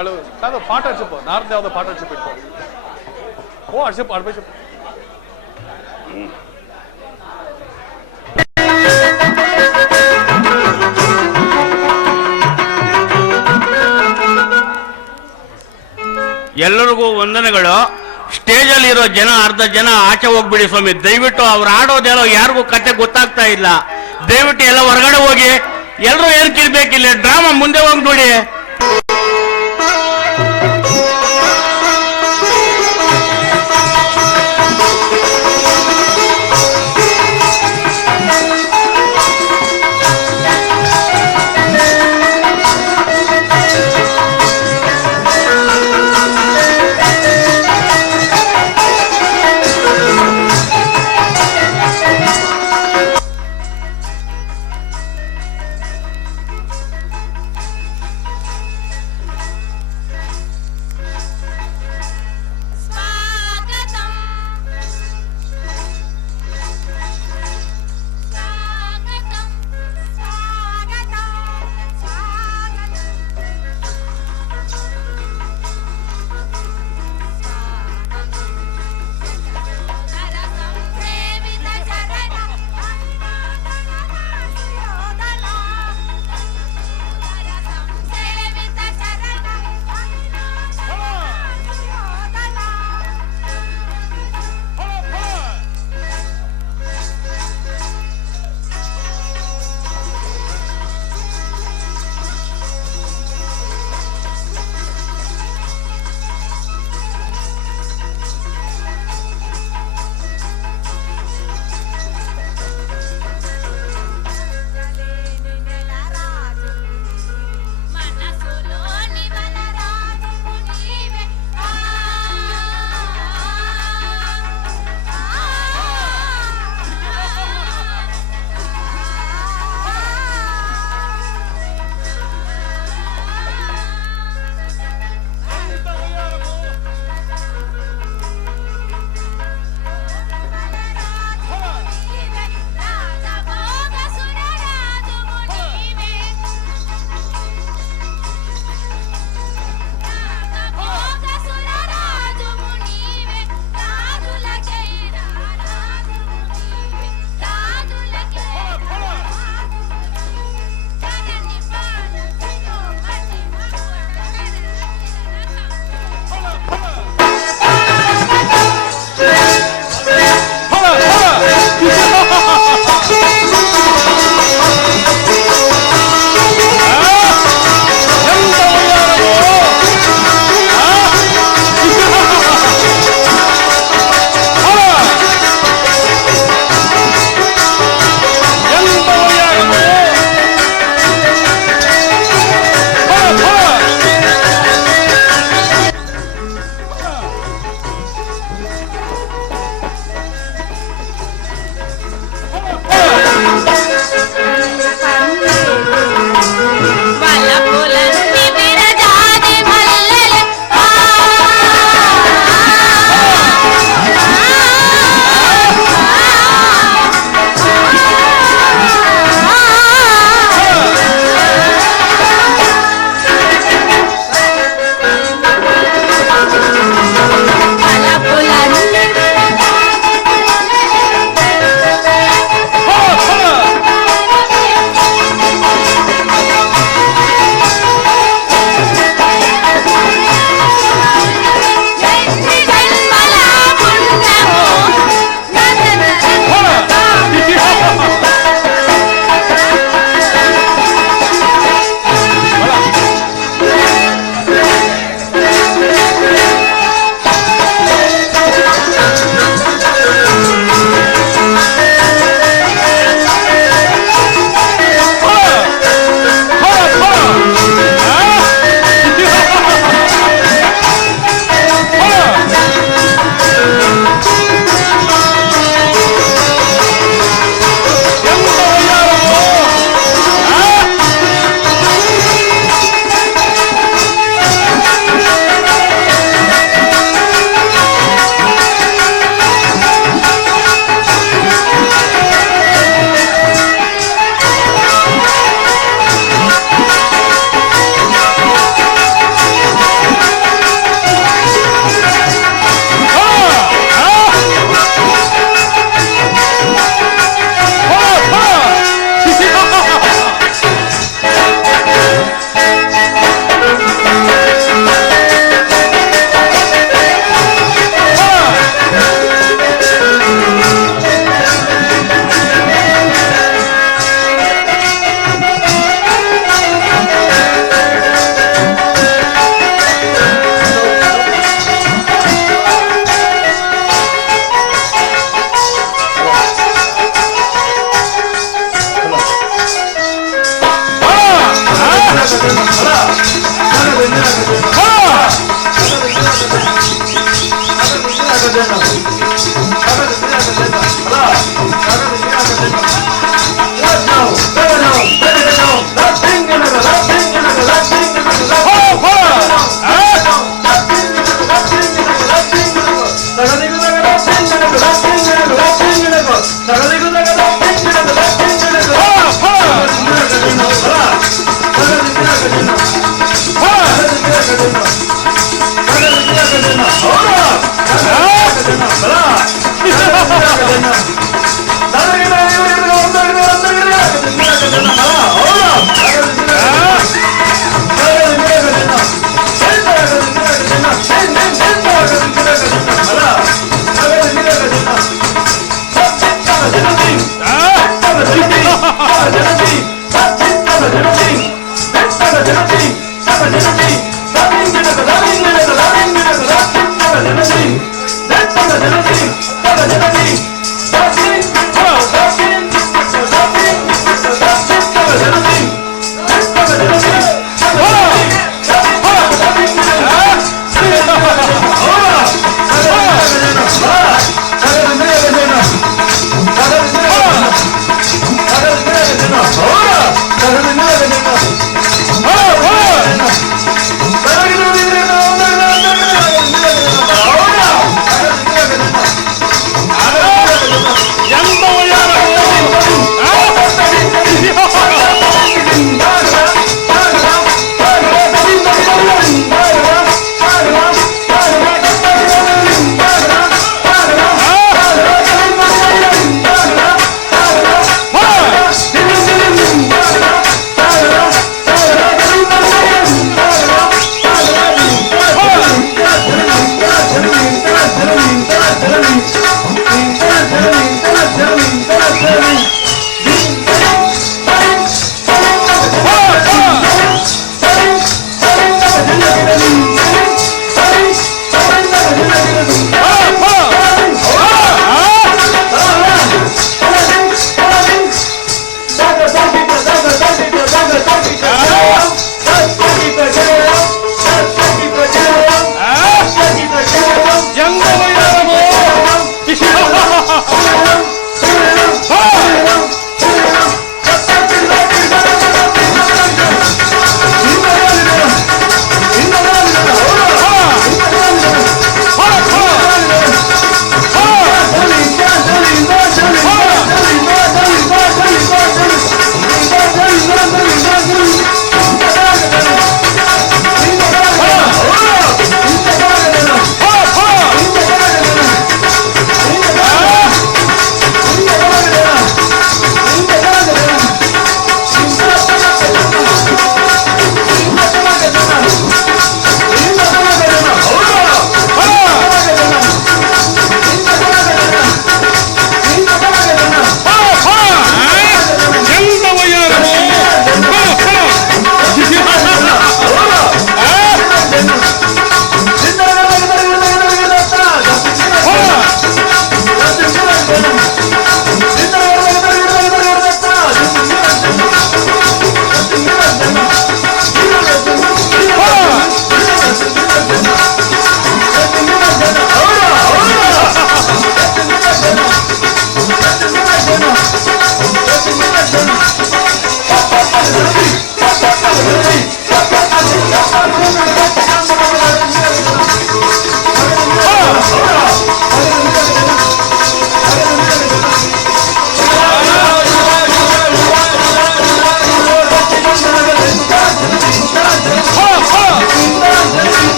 వాళ్ళు కాదు పాట చెప్పు నారద యావదో పాట చెప్పు ఓ అది చెప్పు అడిపై చెప్పు ಎಲ್ಲರಿಗೂ ವಂದನೆಗಳು. ಸ್ಟೇಜಲ್ಲಿ ಇರೋ ಜನ ಅರ್ಧ ಜನ ಆಚೆ ಹೋಗ್ಬಿಡಿ ಸ್ವಾಮಿ, ದಯವಿಟ್ಟು ಅವ್ರು ಆಡೋದೇನೋ ಯಾರಿಗೂ ಕತೆ ಗೊತ್ತಾಗ್ತಾ ಇಲ್ಲ. ದಯವಿಟ್ಟು ಎಲ್ಲ ಹೊರಗಡೆ ಹೋಗಿ, ಎಲ್ಲರೂ ಏರ್ಕಿರ್ಬೇಕಿಲ್ಲ, ಡ್ರಾಮಾ ಮುಂದೆ ಹೋಗಿ ನೋಡಿ.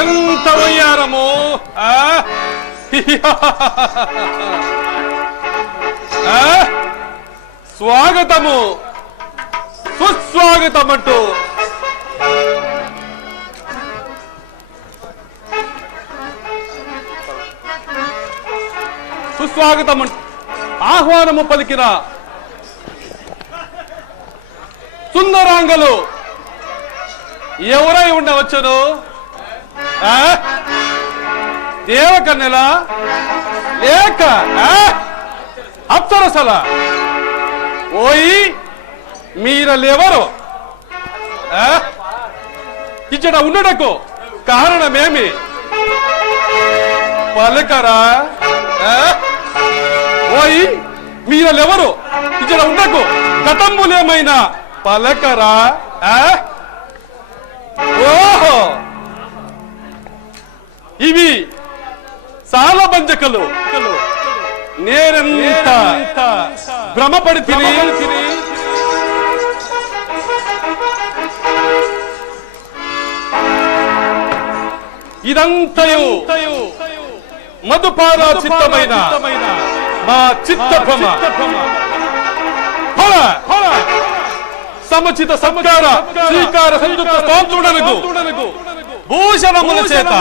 ఎంత వయ్యారము స్వాగతము సుస్వాగతమంటూ సుస్వాగతము ఆహ్వానము పలికిన సుందరాంగలు ఎవరై ఉండవచ్చును? దేవకన్యల లేక అప్సరసల? ఓయి మీరలెవరు? ఇచ్చట ఉండటకు కారణమేమి? పలకరా? ఓయి మీరలెవరు? ఇచ్చట ఉండకు గతంబులేమైనా పలకరా? ఓహో, ఇవి సాలబంజకలు. నేరెంత భ్రమపడి తిని ఇదంతయు మధుపారా చిత్తమైన మా చిత్తభ్రమ. సముచిత సత్కార శ్రీకార సంయుక్త స్తోత్రుడనకు భూషణముల చేత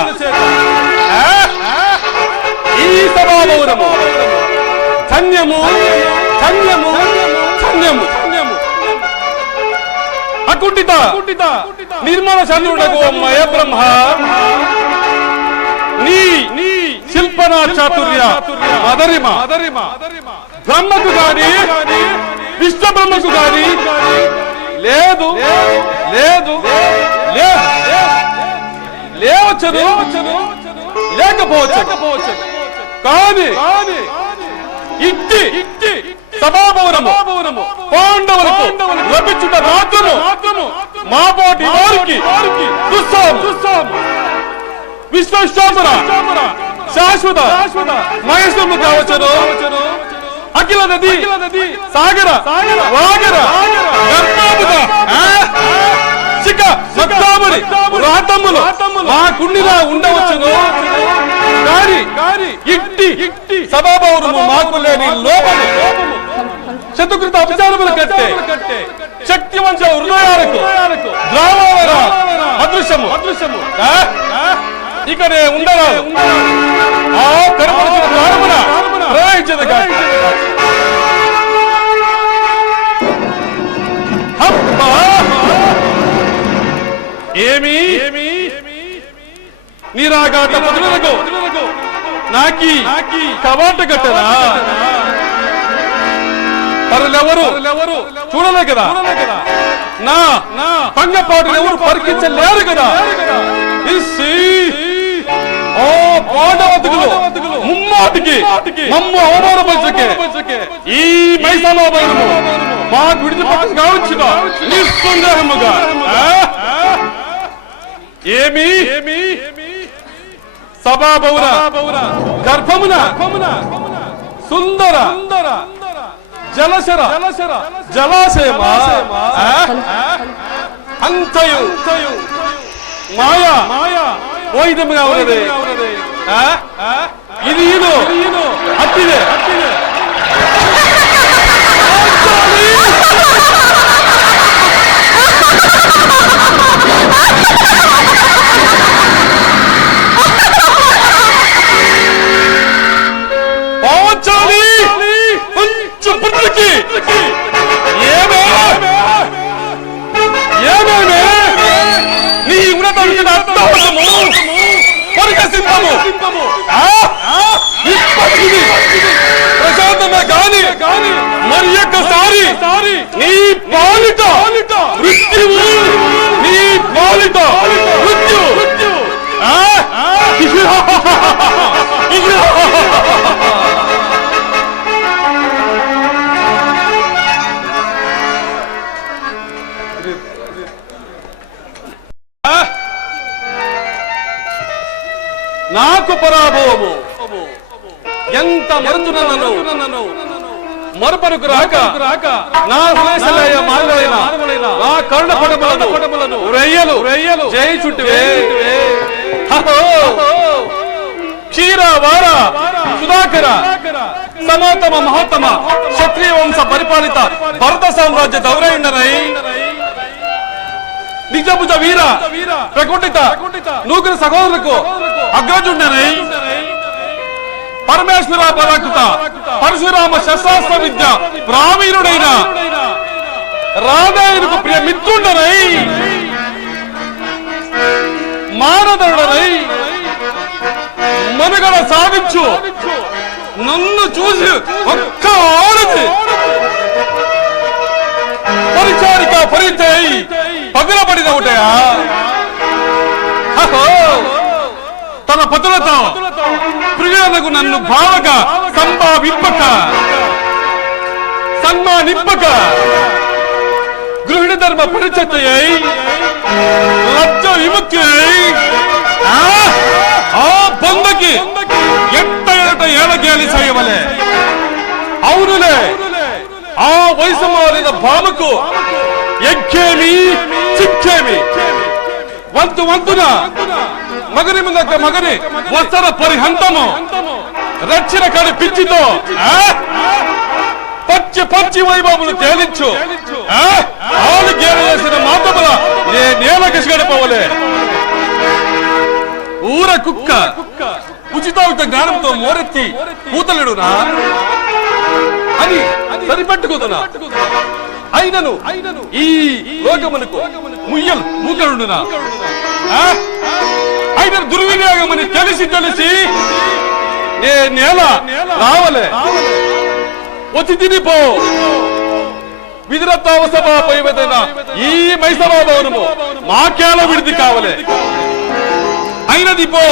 ఈ సభాభవనము ధన్యము ధన్యము ధన్యము. అకుంఠిత నిర్మల చంద్రుడకు మయ బ్రహ్మ నీ శిల్పనా చాతుర్య మదరిమ బ్రహ్మకు గాని విష్ణు బ్రహ్మకు గాని లేదు లేదు లేవచ్చను లేకపోవచ్చు కానీ ఇట్టి సభాభవనము పాండవులకు లభించుట రాజ్యము మా పోటీ వారికి విశ్వేశ్వర శాశ్వత మహేశ్వరము కావచ్చును. అఖిల నది సాగర వాగర గర్భాముద శిఖ సప్తామణి రాతమ్ములు మా కుండిలా ఉండవచ్చును. ఇట్టి సభాభవనము మాకు లేని లోపము శతకృత అభిచారములు కట్టే శక్తివంచ హృదయాలకు ద్రావణ అదృశ్యము ఇకనే ఉండరా ఆ కనపడుతున్న ద్వారమున ప్రవేశించదు కాదు. ఏమి నీరాగాట పదులకు నాకి కవాట కట్టరా పరులెవరు చూడలే కదా నా పంగపాటు ఎవరు పరికించలేరు కదా. ఓ పాండవతులు ముమ్మాటికి మమ్ము అవమానపరచకే ఈ మైసాలో బయలు మా విడిచిపట్టు కావచ్చుగా నిస్సందేహముగా. ఏమి సభాభవన గర్భమున సుందర జలశర జలాశయమా అంతయు మాయా వైద్యముగా ఉన్నది. ఇది అట్టిదే నీ ఉన్నత ప్రశాంతమే కాని మరి ఒక్కసారి నీ పాలిట మృత్యువు నీ పాలిట మృత్యు నాకు పరాభవము ఎంత మరుతున్నను మరుపరుకు రాక నా హృదయ మానవులైన నా కరుణ పడములను రెయ్యలు జై చుట్టువే. క్షీర వార సుధాకర సనాతమ మహోత్తమ క్షత్రియ వంశ పరిపాలిత భరత సామ్రాజ్య దౌరైండరై నిజభుజ వీర ప్రకుంఠిత నూకర సహోదరులకు అగ్రజుండనై పరమేశ్వర పరాకృత పరశురామ శస్త్రాస్త్ర విద్య ప్రావీణుడైన రాధాయునికి ప్రియ మిత్రుండనై మానదుడనై మనుగడ సాధించు నన్ను చూసి ఒక్క ఆడది పరిచారిక పరిచయ పగులబడిన ఉంటాయా తన పతులతో ప్రియులకు నన్ను భావగా సంభావింపక సన్మానింపక గృహిణి ధర్మ పరిచయ లజ్జ విముక్తి ఆ బొందకి ఎట్ట ఏలగేలి చేయవలే. అవునులే ఆ వయసు మారిన భావకు ఎక్కేమి చిక్కేమి వంతున మగని ముందక్క మగని వస్త్ర పరిహంతము రక్షణ కడి పిచ్చితో పచ్చి పచ్చి వైభవములు తేలించు. ఆలు గేల చేసిన మాతముల ఏ నేలకి గడపవలే. ఊర కుక్క ఉచితాయుత జ్ఞానంతో మోరెత్తి పూతలుడునా అని సరిపెట్టుకుదునా. అయినను ఈ లోకమునకు ముయ్యలు మూకలుడునా. ఆయన దుర్వినియోగమని తెలిసి ఏ నేల రావలే. వచ్చి తినిపో విధిరత్తావసభాపై ఈ మైసభా భవనము మాకేల విడిది కావలే. అయినది పో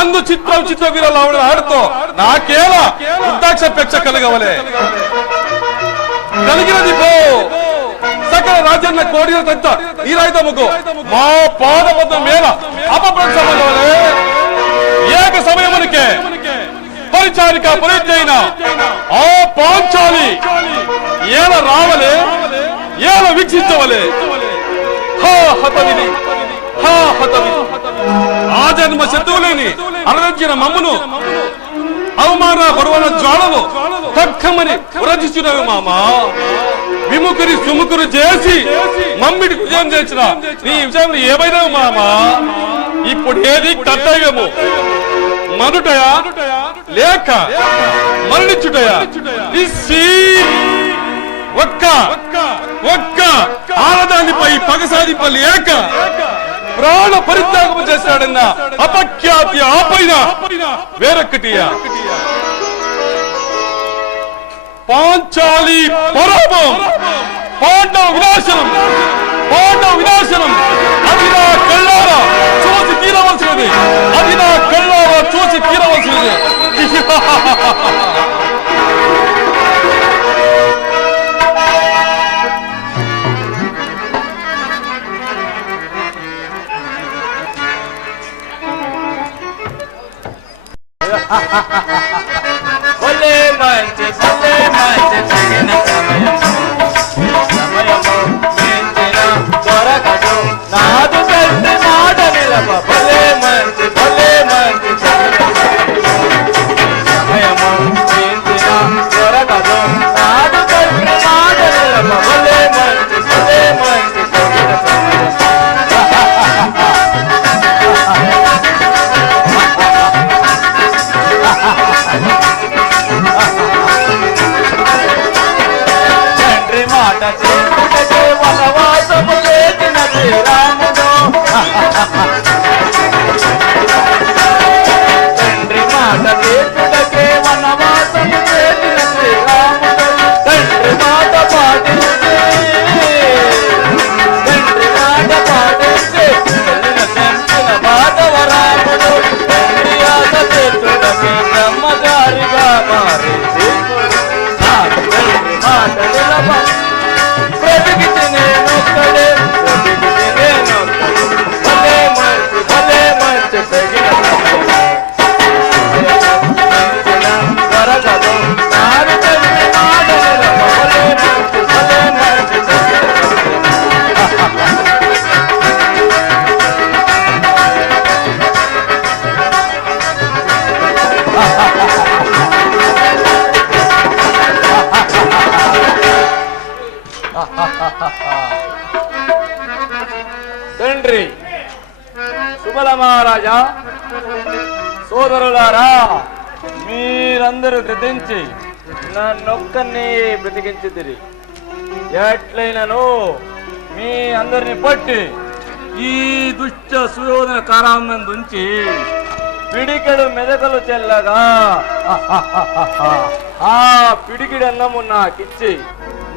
అందు చిత్ర వీరలావుడు ఆడుతో నాకేల వృద్ధాక్ష పెక్ష కలగవలే. కలిగినది పో సకల రాజన్న కోడినంత నీరాయుధముకు మా పాదపద్మ మేల అపప్రసమలే. ఏక సమయమునికే పరిచారిక పరిచయన ఆ పాంచాలి ఏల రావలే, ఏల వీక్షించవలే. ఆ జన్మ శత్రువులేని అలరించిన మమ్మును అవమాన పర్వన జ్వాలలు తక్కమని ఉరజిస్తున్నవి మామా. విముఖుని సుముఖుని చేసి మమ్మిడి విజయం చేసిన నీ విజయం ఏమైనా మామా. ఇప్పుడు ఏది కర్తవ్యము, మనుటయా లేక మరణించుటయా? ఒక్క ఆడదానిపై పగసాదింప లేక ప్రాణ పరిత్యాగం చేశాడన్న అపఖ్యాతి ఆపైన వేరొక్కటియా? పాంచాలి పరాభవం, పాండవ వినాశనం, అది నా కళ్ళారా చూసి తీరవలసినది, అది నా కళ్ళారా చూసి తీరవలసినది. భలే మంచి తగిన సమయము మించిన దొరకదు నాదు కలిసి మాట నిలవ. భలే మంచి సమయము మించిన దొరకదు నాదు కలిసి మాట నిలవ. భలే మంచి తగిన సమయం. తండ్రి మాట చేసుకుంటే వనవాసము చేసిన శ్రీరాముడు. తండ్రి మాట చేసుకుంటే వనవాసము చేసిన శ్రీరాముడు. తండ్రి మాట పాటించి చంపిన మాధవరాముడు. తండ్రి ఆశ చేతుడకి బ్రహ్మచారిగా మారి బ్రతికితే నేనొక్కడే, భలే మంచి తగిన వరగదు నాడు కలిసి మాట నిలవ. భలే మంచి తండ్రి సుబల మహారాజా, సోదరులారా, మీరందరూ కృతించి నన్నొక్కరిని బ్రతికించితిరి. ఎట్లయినను మీ అందరిని పట్టి ఈ దుష్ట సుయోధన కారాన్ని ఉంచి పిడికెడు మెదకలు చెల్లగా ఆ పిడికిడన్నము నాకిచ్చి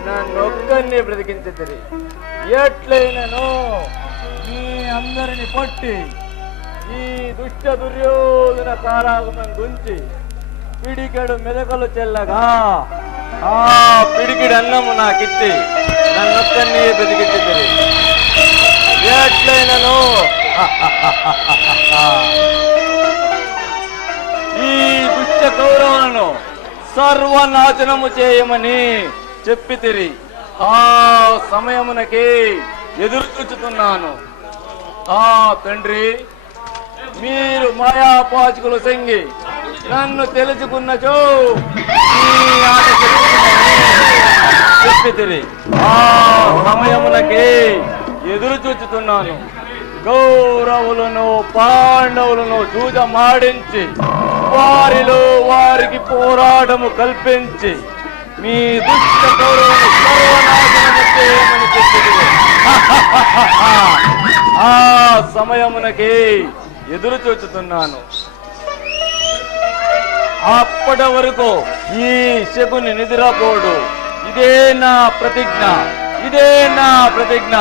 నన్నొక్కరిని బ్రతికించితిరి. ఎట్లయినను మీ అందరిని పట్టి ఈ దుష్ట దుర్యోధన కారాగమం గుంచి పిడికెడు మెదకలు చెల్లగా ఆ పిడికిడి అన్నము నాకిచ్చి నన్నొక్కరిని బ్రతికించితిరి. ఎట్లయినను ఈ దుష్ట కౌరవులను సర్వనాశనము చేయమని చెప్పితిరి. ఆ సమయమునకి ఎదురు చూచుతున్నాను. తండ్రి, మీరు మాయాపాచికులు సంగి నన్ను తెలుసుకున్నచో ఈ ఆట చెప్పితిరి. ఆ సమయమునకే ఎదురు చూచుతున్నాను. కౌరవులను పాండవులను జూజమాడించి వారిలో వారికి పోరాటము కల్పించి మీ దుష్ట కౌరవులను సర్వనాశనము చేయమని చెప్పితిరి. ఆ సమయమునకే ఎదురు చూచుతున్నాను. అప్పటి వరకు ఈ శకుని నిద్రపోడు. ఇదే నా ప్రతిజ్ఞ, ఇదే నా ప్రతిజ్ఞ.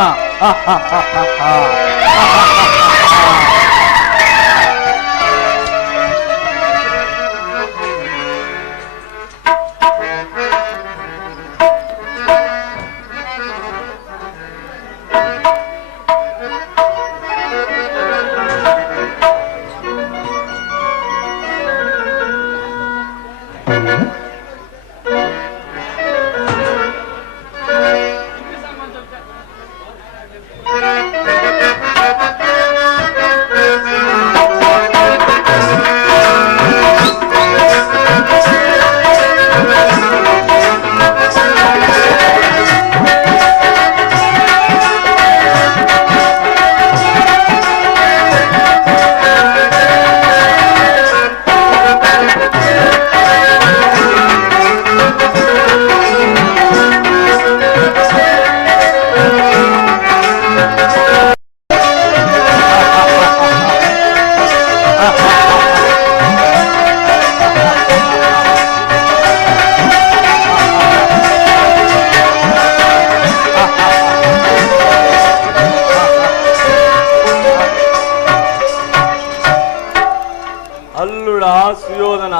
సుయోధన,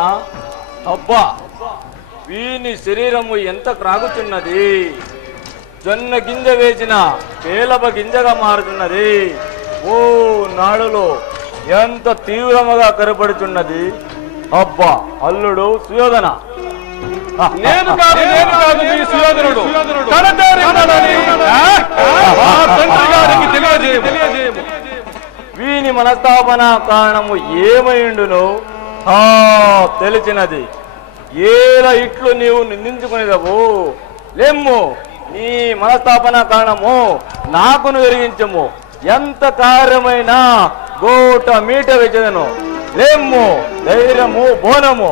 అబ్బా వీని శరీరము ఎంత క్రాగుతున్నది. జొన్న గింజ వేసిన పేలప గింజగా మారుతున్నది. ఓ నాడులో ఎంత తీవ్రముగా కనపడుతున్నది. అబ్బా అల్లుడు సుయోధన, నేను కాదు మీ సుయోధనుడు. కడతారి ఉన్నాడని ఆ తండ్రి గారికి తెలియజేయము. వీని మనస్తాపన కారణము ఏమైండును తెలిసినది. ఏల ఇట్లు నీవు నిందించుకునేదవు. లేమ్ము, నీ మనస్తాపన కారణము నాకును వెలిగించము. ఎంత కార్యమైనా గోట మీట వెచ్చదను. లేమ్ము, ధైర్యము బోనము.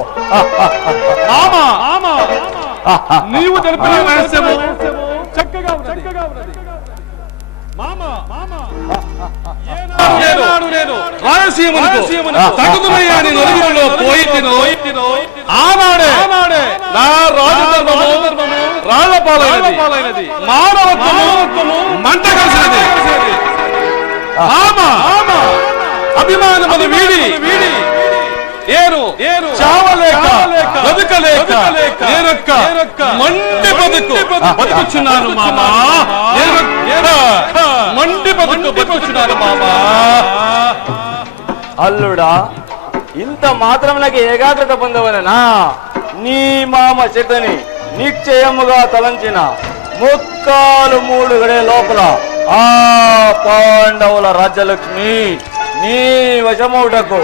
నీవు తెలిపిన రహస్యము చక్కగా ఉన్నది. నేను రాయసీమను తగుదునయ్యా నీ నలుగురిలో పోయితినో ఆనాడే నా రాజధర్మము రాళ్ల పాలైనది, మానవత్వము మంట కలిసినది. అభిమానమును వీడి చావలేక బతుకలేక నేనొక్క మండి బతుకుచున్నాను మామా. మండి బతుకుచున్నాను మామా. అల్లుడా, ఇంత మాత్రములకి ఏకాగ్రత పొందవలనా? నీ మామ శకుని నిశ్చయముగా తలంచిన 3 గడే లోపల ఆ పాండవుల రాజ్యలక్ష్మి నీ వశమౌటకు